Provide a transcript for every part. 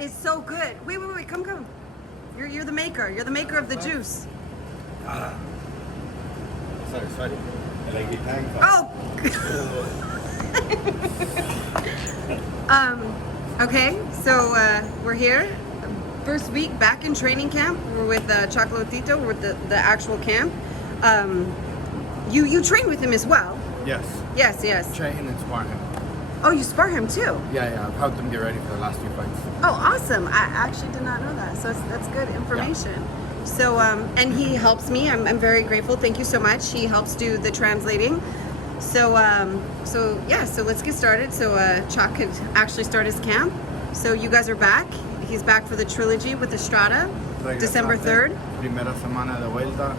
is so good. Wait, come. You're the maker. You're the maker of the juice. Sorry. Oh. Okay, so we're here. First week back in training camp. We're with Chocolatito. We're with the actual camp. You train with him as well. Yes. Yes. Train and spar him. Oh, you spar him too? Yeah. I've helped him get ready for the last few fights. Oh, awesome. I actually did not know that. So that's good information. Yeah. So, and he helps me. I'm very grateful. Thank you so much. He helps do the translating. So let's get started. So Choc could actually start his camp. So you guys are back. He's back for the Trilogy with Estrada, December 3rd. Primera semana de vuelta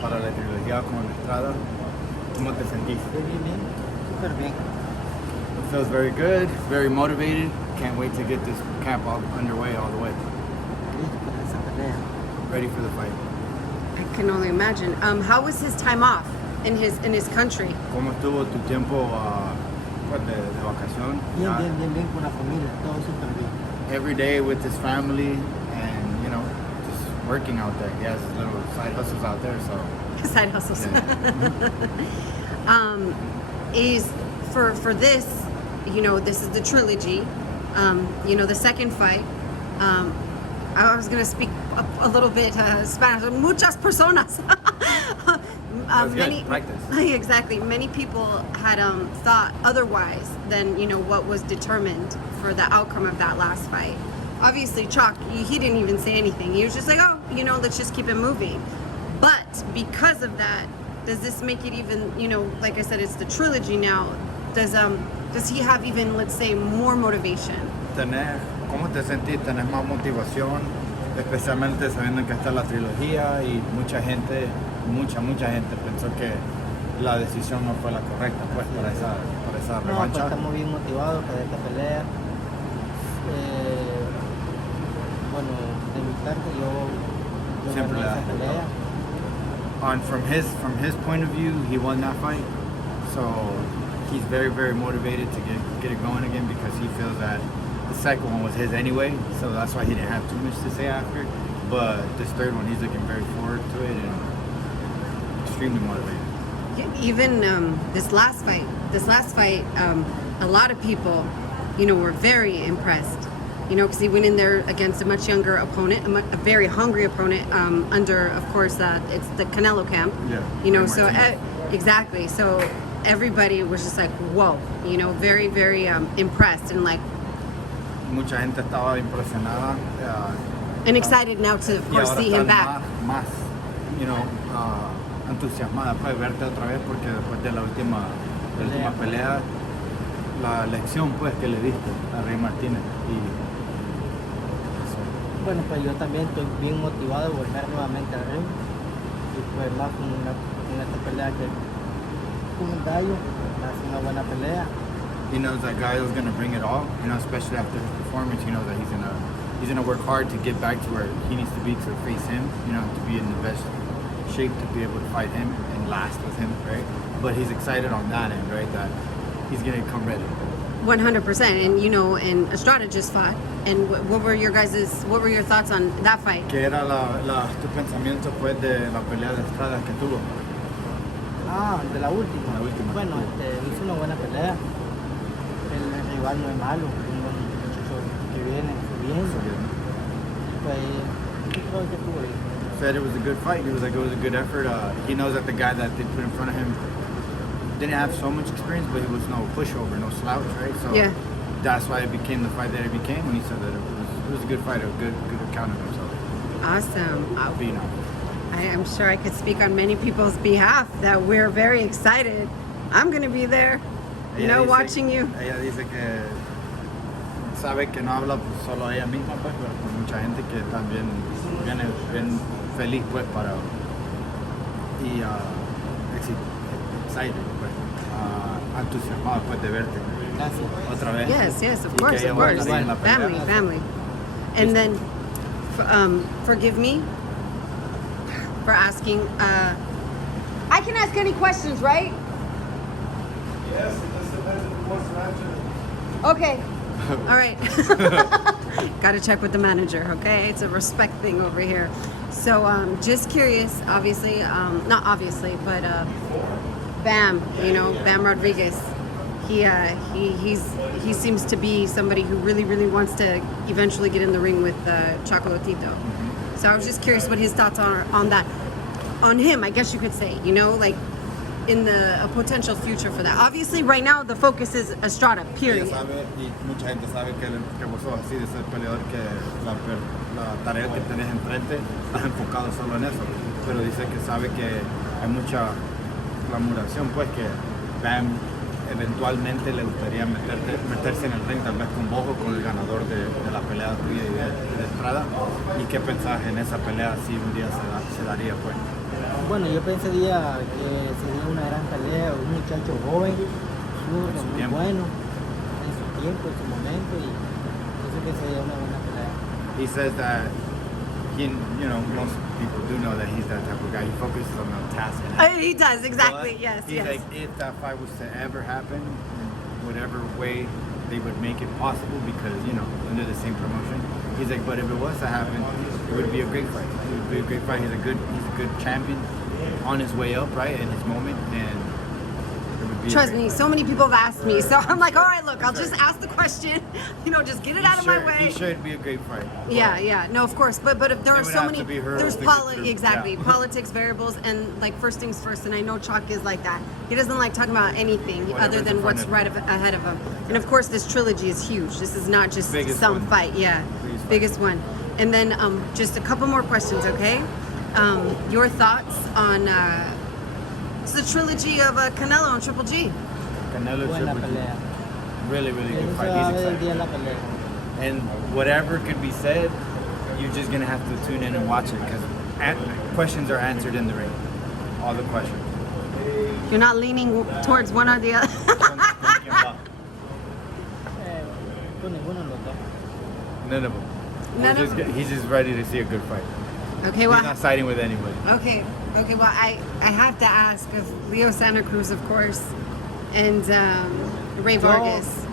para la trilogía con Estrada. ¿Cómo te sentís? Bien. Súper bien. It feels very good, very motivated. Can't wait to get this camp all underway all the way. Listo para esa pelea. Ready for the fight. I can only imagine. How was his time off in his country? ¿Cómo estuvo tu tiempo de vacación? Bien con la familia, todo súper bien. Every day with his family and, just working out there. He has his little side hustles out there, so. Side hustles. Yeah. Is for this, this is the Trilogy. The second fight. I was gonna speak a little bit Spanish. Muchas personas. Good. Practice. Exactly. Many people had thought otherwise than what was determined for the outcome of that last fight. Obviously, Choc, he didn't even say anything. He was just like, let's just keep it moving. But because of that, does this make it even, like I said, it's the Trilogy now. Does he have even, let's say, more motivation? ¿Cómo te sentís? ¿Tenés más motivación? Especialmente sabiendo que está la trilogía y mucha gente pensó que la decisión no fue la correcta pues para esa revancha. No, pues estamos bien motivados para esta pelea. Bueno, de mi parte yo Siempre gané esa pelea. From his point of view, he won that fight, so he's very, very motivated to get it going again because he feels that the second one was his anyway, so that's why he didn't have too much to say after. But this third one, he's looking very forward to it and extremely motivated. Yeah, even this last fight, a lot of people, were very impressed. Because he went in there against a much younger opponent, a very hungry opponent. Under, of course, it's the Canelo camp. Yeah. So exactly. So everybody was just like, whoa. Very, very impressed and like. Mucha gente estaba impresionada. And excited now to, of course, see him back. Más, entusiasmada de verte otra vez porque después de la última pelea, la lección pues que le diste a Rey Martínez. Bueno, pues yo también estoy bien motivado de volver nuevamente al ring y pues más con esta pelea que con el gallo, hace una buena pelea. He knows that Gallo's gonna bring it all, especially after his performance. He knows that he's gonna work hard to get back to where he needs to be to face him, to be in the best shape to be able to fight him and last with him, right? But he's excited on that end, right? That he's gonna come ready. 100%, and and Estrada just fought. And what were your thoughts on that fight? ¿Qué era tu pensamiento pues de la pelea de Estrada que tuvo? De la última. Bueno, hizo una buena pelea. El rival no es malo, es un buen muchacho que viene bien. Pues yo creo que estuvo bien. Said it was a good fight. He was like, it was a good effort. He knows that the guy that they put in front of him didn't have so much experience, but he was no pushover, no slouch, right? So yeah. That's why it became the fight that it became. When he said that it was a good fight, a good account of himself. Awesome. I'm sure I could speak on many people's behalf that we're very excited. I'm going to be there, watching you. Ella dice que sabe que no habla pues, solo ella misma, pues, pero con mucha gente que también viene bien feliz pues para y excited pues, entusiasmado pues de verte. Gracias. Otra vez. Yes, of course. Family. And then, forgive me for asking. I can ask any questions, right? Yes, it just depends on the course of action. Okay. All right. Got to check with the manager, okay? It's a respect thing over here. So just curious, obviously, not obviously, but Bam, Bam Rodriguez. He seems to be somebody who really wants to eventually get in the ring with Chocolatito. So I was just curious what his thoughts are on that, on him, I guess you could say, like in a potential future for that. Obviously, right now the focus is Estrada, period. Ella sabe, y mucha gente sabe que vos sos así de ser peleador, que la tarea que tenés enfrente estás enfocado solo en eso, pero dice que sabe que hay mucha clamuración, pues que Bam eventualmente le gustaría meterse en el ring, tal vez con vos o con el ganador de la pelea tuya y de Estrada. ¿Y qué pensás en esa pelea si un día se daría, pues? Bueno, yo pensaría que sería una gran pelea, un muchacho joven, zurdo, muy bueno, en su tiempo, en su momento, y pienso que sería una buena pelea. He says that most people do know that he's that type of guy. He focuses on the task. He does, exactly, But yes, he's yes. like, if that fight was to ever happen, in whatever way they would make it possible, because, under the same promotion, he's like, but if it was to happen, it would be a great fight. It would be a great fight. He's a good champion on his way up, right, in his moment, and it would be Trust me, so many people have asked me, so I'm like, all right, look, I'll just ask the question, just get it out of my way. He should be a great fight. Yeah, no, of course, but if there are so many, there's exactly politics, variables, and like first things first, and I know Chalk is like that. He doesn't like talking about anything other than what's right ahead of him. And of course, this trilogy is huge. This is not just some fight, biggest one. And then just a couple more questions, okay? Your thoughts on it's the trilogy of Canelo and Triple G. Canelo Buena Triple G. pelea. Really good Eso fight. se va a He's ver el excited. día de la pelea. And whatever could be said, you're just gonna have to tune in and watch it because questions are answered in the ring. All the questions. You're not leaning towards one or the other. Con ninguno de los dos. None of them. None of them. He's just ready to see a good fight. Okay, He's well. not siding with anybody. Okay. Well, I have to ask of Leo Santa Cruz, of course, and Ray Vargas.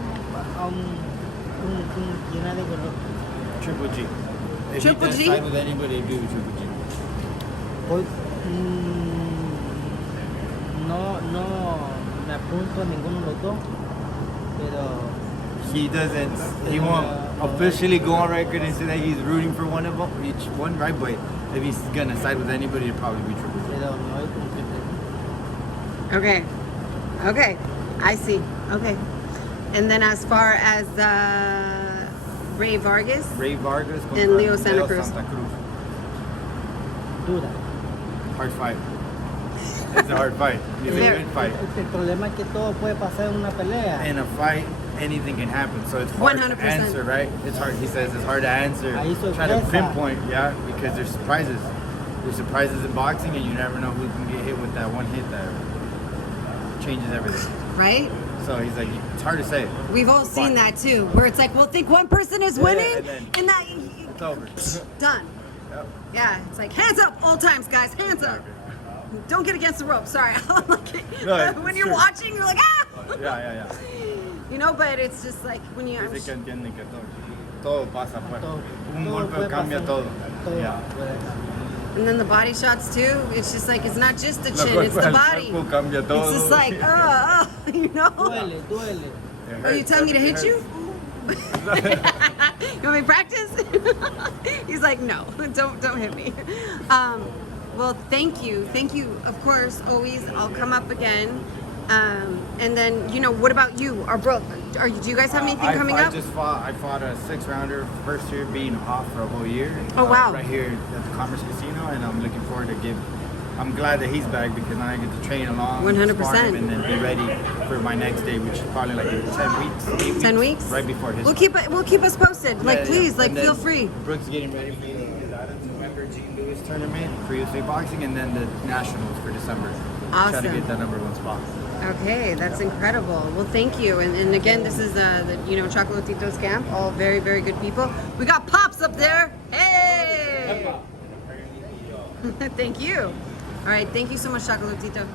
¿Quién ha de Golovkin? Triple G. If Triple he does G? side with anybody, it'd be with Triple G. Hoy no me apunto a ninguno de los dos, pero He doesn't. He won't officially go on record and say that he's rooting for one of them, each one, right? But if he's gonna side with anybody, it'd probably be Triple G. no hay conflicto. Okay, I see. Okay, and then as far as Ray Vargas, Ray Vargas contra And Leo Santa Cruz. Dura. Hard fight. It's a hard fight. It's a There- good fight. El problema es que todo puede pasar en una pelea. In a fight, anything can happen. So it's hard 100%. to answer, right? It's hard. He says it's hard to answer. Ahí Try to sorpresa. pinpoint, yeah, because there's surprises. There's surprises in boxing, and you never know who's gonna get hit with that one hit that changes everything. right? So he's like, it's hard to say. We've all seen that too, where it's like, we'll think one person is winning, and then- and that It's over. done. Yep. Yeah, it's like hands up, all times, guys, hands up. Don't get against the rope. Sorry, No, it's when you're true. watching, you're like ah. Yeah. But it's just like when you. Dice que entienden que todo pasa, pues. Todo- Un todo golpe puede cambia pasar. todo. Todo Yeah. puede cambiar. And then the body shots too. It's just like it's not just the Los chin, it's golpes the al body. cuerpo cambia todo. It's just like Duele. It Are you hurts. telling me to hit It you? hurts. You want me to practice? He's like, no, don't hit me. Well, thank you, of course, always. I'll come up again. And then, what about you, or Brooke? Do you guys have anything coming up? I fought a 6-rounder first year, being off for a whole year. Oh, wow. Right here at the Commerce Casino, and I'm looking forward to I'm glad that he's back because now I get to train along, 100%. spar him, and then be ready for my next day, which is probably like 10 weeks, 8 weeks. 10 weeks? Right before his We'll fight. keep us posted. Yeah, yeah. Please, And then feel free. Brooks getting ready for the November Gene Lewis tournament for USA Boxing, and then the Nationals for December. Try to Awesome. get that number 1 spot. Okay, that's incredible. Well, thank you. And again, this is the Chocolatito's camp. All very, very good people. We got Pops up there. Hey! Thank you. All right, thank you so much, Chocolatito.